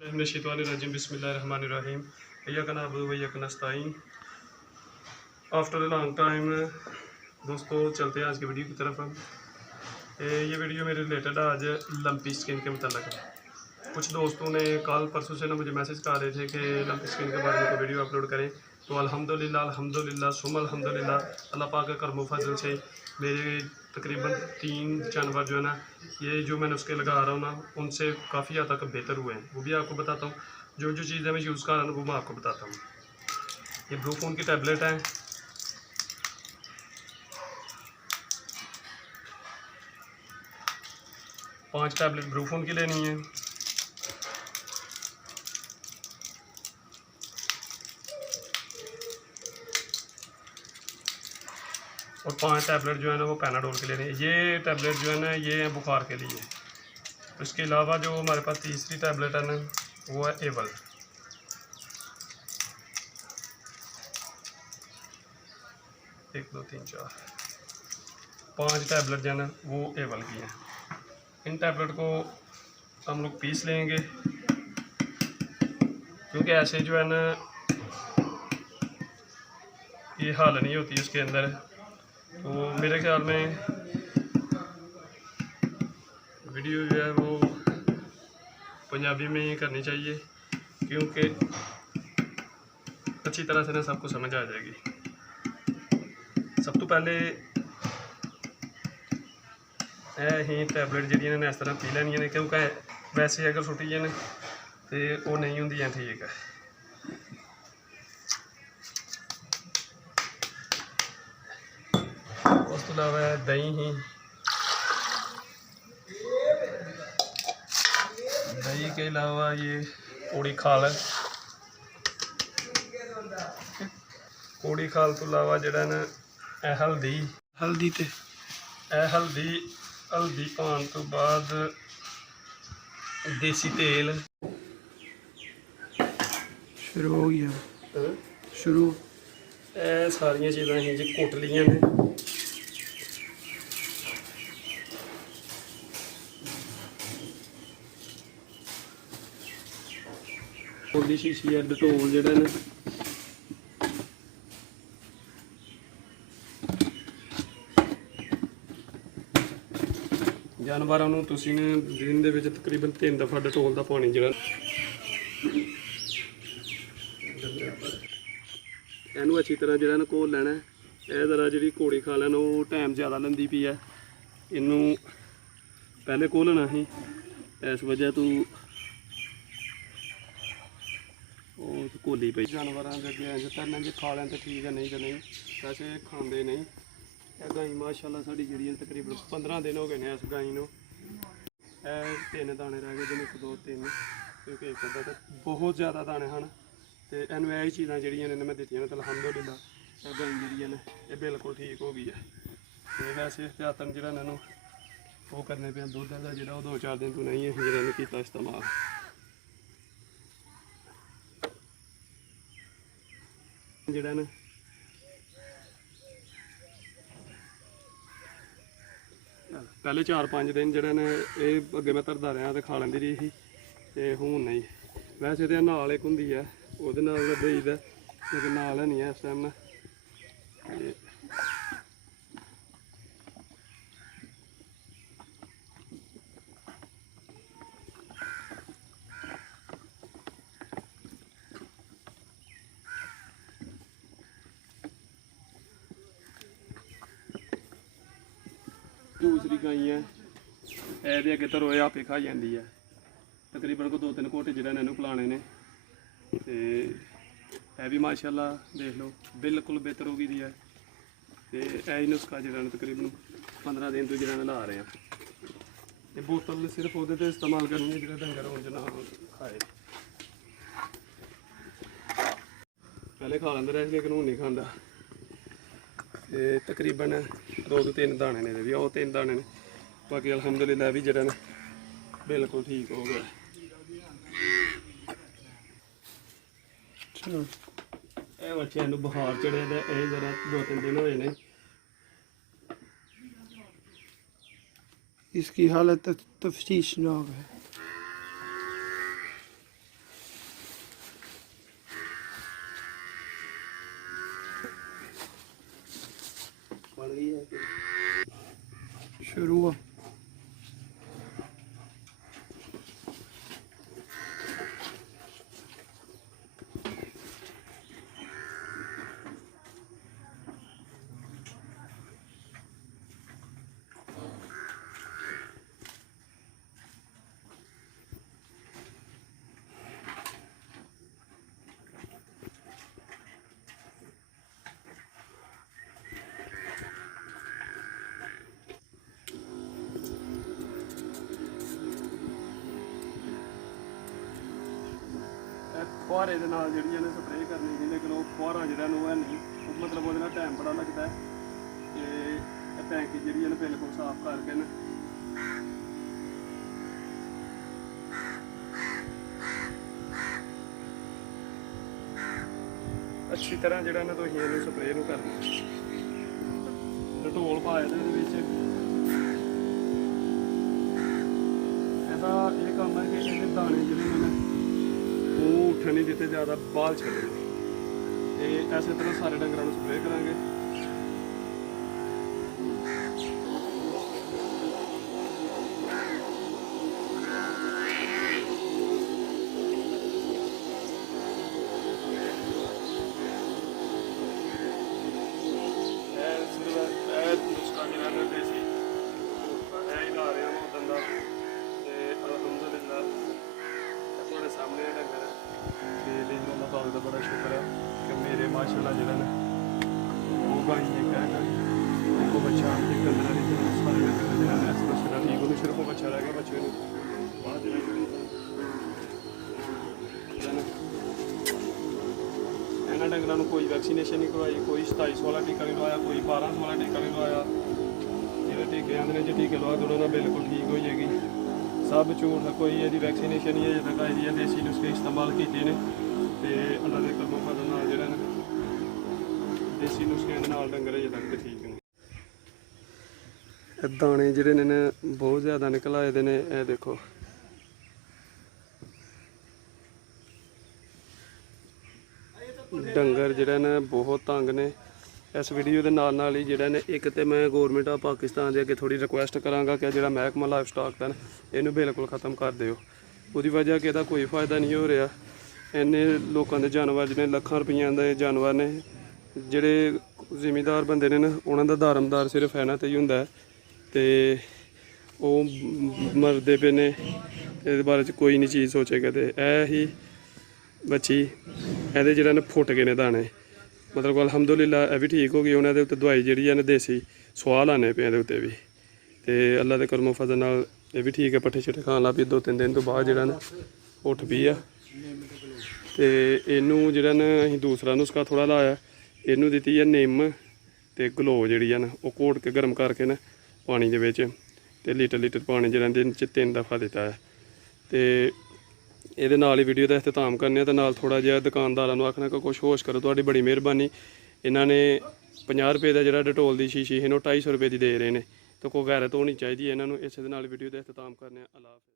रजीम बिस्मिल्लाहिर्रहमानिर्रहीम after a long time दोस्तों चलते हैं आज की वीडियो की तरफ। ये वीडियो मेरे रिलेटेड आज लंपी स्किन के मतलब है। कुछ दोस्तों ने कल परसों से ना मुझे मैसेज कर रहे थे कि लंपी स्किन के बारे में कोई वीडियो अपलोड करें, तो अल्हम्दुलिल्लाह सुम अल्हम्दुलिल्लाह अल्लाह पाक का करम फजल से मेरे तकरीबन 3 जानवर जो है ना, ये जो मैं नुस्खे लगा रहा हूँ ना, उनसे काफ़ी हद तक बेहतर हुए हैं। वो भी आपको बताता हूँ, जो जो चीज़ें मैं यूज़ कर रहा हूँ वो मैं आपको बताता हूँ। ये ब्रूफोन की टैबलेट है, पाँच टैबलेट ब्रूफोन की लेनी है। और 5 टैबलेट जो है ना वो पैनाडोल के लेने हैं। ये टैबलेट जो है ना ये है बुखार के लिए। इसके अलावा जो हमारे पास तीसरी टैबलेट है ना वो है एवल। एक दो तीन चार 5 टैबलेट जो है ना वो एवल की हैं। इन टैबलेट को हम लोग पीस लेंगे, क्योंकि ऐसे जो है ना ये हाल नहीं होती उसके अंदर। तो मेरे ख्याल में वीडियो जो है वो पंजाबी में ही करनी चाहिए, क्योंकि अच्छी तरह से ना सबको समझ आ जाएगी। सब तो पहले ही टैबलेट जी ने इस तरह पी लैनियां ने, क्योंकि वैसे अगर सुट्टी जाए तो वो नहीं होंदियां ठीक है। उस तो अलावा दही के अलावा ये कौड़ी खाल है। कौड़ी खाल तो अलावा जड़ा ना हल्दी हल्दी पाने तो बाद देसी तेल शुरू हो गया शुरू। ਇਹ ਸਾਰੀਆਂ ਚੀਜ਼ਾਂ ਅਸੀਂ ਜੀ ਕੁੱਟ ਲਈਆਂ ਨੇ। ਉਹਦੀ ਸ਼ੀਸ਼ੀ ਹੈ ਡਟੋਲ ਜਿਹੜਾ ਨੇ ਜਾਨਵਰਾਂ ਨੂੰ ਤੁਸੀਂ ਨੇ ਦਿਨ ਦੇ ਵਿੱਚ ਤਕਰੀਬਨ 3 ਦਫਾ ਡਟੋਲ ਦਾ ਪਾਣੀ ਜਿਹੜਾ ਇਹਨੂੰ ਅੱਛੀ ਤਰ੍ਹਾਂ ਜਿਹੜਾ ਨਾ ਘੋਲ ਲੈਣਾ। ਇਹ ਜ਼ਰਾ ਜਿਹੜੀ ਘੋੜੀ ਖਾ ਲੈਣ ਉਹ ਟਾਈਮ ਜ਼ਿਆਦਾ ਲੈਂਦੀ ਪਈ ਹੈ। ਇਹਨੂੰ ਪਹਿਲੇ ਘੋਲਣਾ ਸੀ, ਇਸ ਵਜ੍ਹਾ ਤੋਂ ਉਹ ਘੋਲੀ ਪਈ। ਜਾਨਵਰਾਂ ਦੇ ਅੱਗੇ ਜੇ ਤਰਨਾ ਜੇ ਖਾ ਲੈਣ ਤਾਂ ਠੀਕ ਹੈ, ਨਹੀਂ ਤਾਂ ਨਹੀਂ। ਵੈਸੇ ਖਾਂਦੇ ਨਹੀਂ। ਇਹ ਗਾਈ ਮਾਸ਼ਾਅੱਲਾ ਸਾਡੀ ਜਿਹੜੀ ਤਕਰੀਬਨ 15 ਦਿਨ ਹੋ ਗਏ ਨੇ ਇਸ ਗਾਈ ਨੂੰ। ਇਹ 3 ਦਾਣੇ ਰਹਿ ਗਏ ਜਿਹਨੂੰ 1 2 3, ਕਿਉਂਕਿ ਇੱਕ ਅੱਧਾ ਤਾਂ ਬਹੁਤ ਜ਼ਿਆਦਾ ਦਾਣੇ ਹਨ। ਤੇ ਇਹਨੂੰ ਇਹ ਚੀਜ਼ਾਂ ਜਿਹੜੀਆਂ ਨੇ ਮੈਂ ਦਿੱਤੀਆਂ ਨੇ ਤਾਂ ਅਲਹਮਦੁਲਿਲਾ ਇਹ ਗਾਈ ਜਿਹੜੀ ਨੇ ਇਹ ਬਿਲਕੁਲ ਠੀਕ ਹੋ ਗਈ ਹੈ। ਤੇ ਵੈਸੇ ਇhtiyatan ਜਿਹੜਾ ਇਹਨਾਂ ਉਹ ਕਰਨੇ ਪਿਆ ਦੁੱਧ ਦਾ ਜਿਹੜਾ ਉਹ 2-4 ਦਿਨ ਤੋਂ ਨਹੀਂ ਅਸੀਂ ਜਿਹੜਾ ਕੀਤਾ ਇਸਤੇਮਾਲ। ਜਿਹੜਾ ਨਾ ਪਹਿਲੇ 4-5 ਦਿਨ ਜਿਹੜਾ ਨੇ ਇਹ ਅੱਗੇ ਮੈਂ ਧਰਦਾ ਰਿਹਾ ਤੇ ਖਾ ਲੈਂਦੀ ਰਹੀ ਸੀ, ਤੇ ਹੁਣ ਨਹੀਂ। ਵੈਸੇ ਤੇ ਨਾਲ ਇੱਕ ਹੁੰਦੀ ਹੈ ਉਹਦੇ ਨਾਲ ਦੇਈਦਾ, ਲੇਕਿਨ ਨਾਲ ਨਹੀਂ ਹੈ ਇਸ ਟਾਈਮ ਨਾ। दूसरी गाई है ये अगे धरो ये आपे खाई जाती है। तकरीबन को 2-3 घोटे जो इन्होंने पिलाने ने, तो यह भी माशाअल्लाह देख लो बिल्कुल बेहतर हो गई है। तो यही नुस्खा जो तकरीबन 15 दिन तो जो ला रहे हैं। ये बोतल सिर्फ वो इस्तेमाल करनी है जो डंगर हो ना खाए। पहले खा लेंगे रहे लेकिन हूँ नहीं खाता। तकरीबन 2-3 दाने ने भी, वो 3 दाने ने। बाकी अल्हम्दुलिल्लाह भी जरा बिल्कुल ठीक हो गया। ये बच्चे बुखार चढ़े तो ये जरा 2-3 दिन होए ने। इसकी हालत तफ्तीश नाक है। ਸ਼ੁਰੂ ਆ। फुहारे दे नाल जिहड़ियां ने स्प्रे करनी जी, लेकिन वो फुहारा जिहड़ा ना ओह है नहीं, मतलब ਉਹਦੇ ਨਾਲ टाइम बड़ा लगता है। ते टैंकी जिहड़ियां ने बिल्कुल साफ करके ना अच्छी तरह ਜਿਹੜਾ ਨਾ ਤੁਸੀਂ ਇਹਨੂੰ ਸਪਰੇਅ ਨੂੰ ਕਰਨਾ। ਡਟੋਲ ਪਾਇਆ ਇਹਦੇ ਵਿੱਚ। ਇਹਦਾ ਇਹ ਕੰਮ ਹੈ ਕਿ ਇਹਦੇ ਦਾਣੇ ਜਿਹੜੇ ਨੇ ਉਹ ਉੱਠਣ ਨਹੀਂ ਦਿੱਤੇ, ਜ਼ਿਆਦਾ ਬਾਲ ਛੱਡਣੇ। ਤੇ ਐਸੇ ਤਰ੍ਹਾਂ ਸਾਰੇ ਡੰਗਰਾਂ ਨੂੰ ਸਪਰੇਅ ਕਰਾਂਗੇ। सामने डंगर ते अल्लाह पाक का बड़ा शुक्र है कि मेरे माशाल्लाह जिहड़ा ना वो गाई एक है उनको बच्चा एक अंदर वाली सारे डंगर जिहड़ा ना इस मसला ठीक होने सिर्फ बच्चा रह गया। बच्चे ने बाद इन्होंने डंगरों कोई वैक्सीनेशन नहीं करवाई, कोई 2700 वाला टीका नहीं लवाया, कोई 1200 वाला टीका नहीं लवाया। जो टीके आते हैं जो टीके लवा दो उन्होंने बिल्कुल ठीक हो जाएगी। सब झूठ है, कोई यदि वैक्सीनेशन ही अजे तक आई है। देसी नुस्खे इस्तेमाल किए हैं तो अल्लाह के कर्मों फल नाल जिहड़ा ना देसी नुस्खे दे नाल डंगर अजे तक ठीक ने। दाने जिहड़े ने बहुत ज़्यादा निकल आए दे ने, ये देखो। डंगर जिहड़े ने बहुत तंग ने। इस वीडियो के नाल ही जिहड़ा ने एक तो मैं गौरमेंट ऑफ पाकिस्तान के अगे थोड़ी रिक्वेस्ट कराँगा कि जिहड़ा महकमा लाइफ स्टॉक दा इनू बिल्कुल ख़त्म कर दिओ। उसकी वजह कि इसदा कोई फ़ायदा नहीं हो रहा। इन्ने लोगों के जानवर जिन्हें लाखां रुपये के जानवर ने, जिहड़े जिमीदार बंदे ने ना उन्हों का दारमदार सिर्फ है ना तो ही होंदा है, ते ओह मरदे पे ने। इस बारे च कोई नहीं चीज़ सोचेगा। तो यह ही बची ये जिहड़ा ने फुट गए ने दाने, मतलब अलहमदुलिल्लाह यह भी ठीक हो गई। उन्होंने उत्ते दवाई जी है देसी सुहा लाने पे उत्ते भी, तो अल्लाह के करमो फजल नाल ये भी ठीक है। पट्ठे शिट्ठे खान लग पी 2-3 दिन तो बाद जिहड़ा ना उठ पी आ। तो इनू जिहड़ा ना असीं दूसरा नुस्खा थोड़ा लाया, इनू दित्ती है निम ते ग्लो जिहड़ी है ना वो घोट के गर्म करके ना पानी दे विच, ते लीटर पानी जिहड़ा दिन च 3 दफ़ा दिता है। तो ये नाल ही वीडियो का अख्ताम करने तो नाल थोड़ा जिहा दुकानदारों को आखना कि कुछ होश करो, तुहाडी बड़ी मेहरबानी। इन्होंने 50 रुपये का जिहड़ा डिटोल की शीशी है 250 रुपये की दे रहे हैं, तो कोई गैरत होनी चाहिए इन्होंने। इस वीडियो का अख्ताम करने। अल्लाह हाफ़िज़।